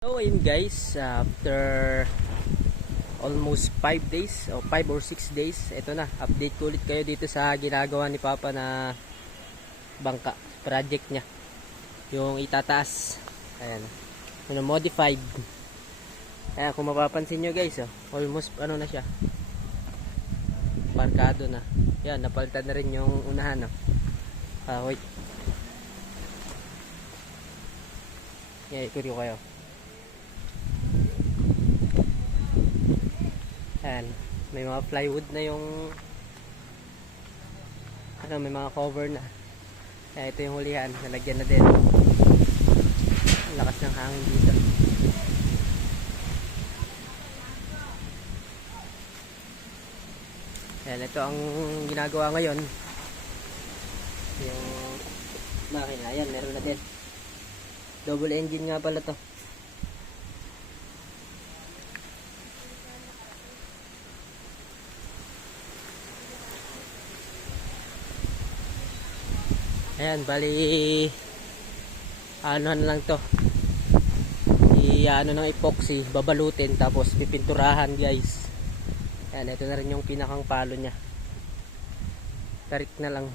So ayun guys, after almost 5 days o 5 or 6 days, ito na, update ko ulit kayo dito sa ginagawa ni Papa na bangka project niya, yung itataas. Ayan, modified. Ayan, kung mapapansin nyo guys, almost ano na siya, parkado na. Yan, napalitan na rin yung unahan. Wait, yan, ikuri ko kayo. Ayan, may mga plywood na yung may mga cover na. Ayan, ito yung hulihan, nalagyan na din. Ang lakas ng hangin dito. Ayan, ito ang ginagawa ngayon. Yung makina, ayan, meron na din. Double engine nga pala to. Ayan, bali ano na lang to, ano ng epoxy, babalutin tapos pipinturahan guys. Ayan, ito na rin yung pinakang palo nya, tarik na lang.